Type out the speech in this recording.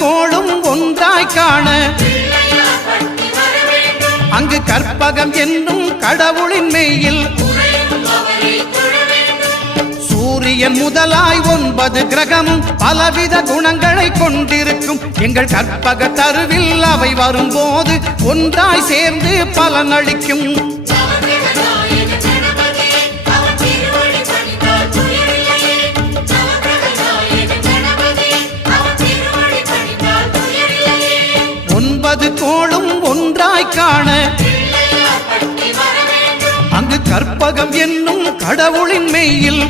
கோளும் ஒன்றாய் காண அங்கு கற்பகம் என்னும் கடவுளின் மெய்யில் சூரியன் முதலாய் 9 கிரகமும் பலவித குணங்களை கொண்டிருக்கும் எங்கள் கற்பக தருவில் அவை வரும்போது ஒன்றாய் சேர்ந்து பலனளிக்கும். கோளும் ஒன்றாய் காண அங்கு கற்பகம் என்னும் கடவுளின் மெய்யில்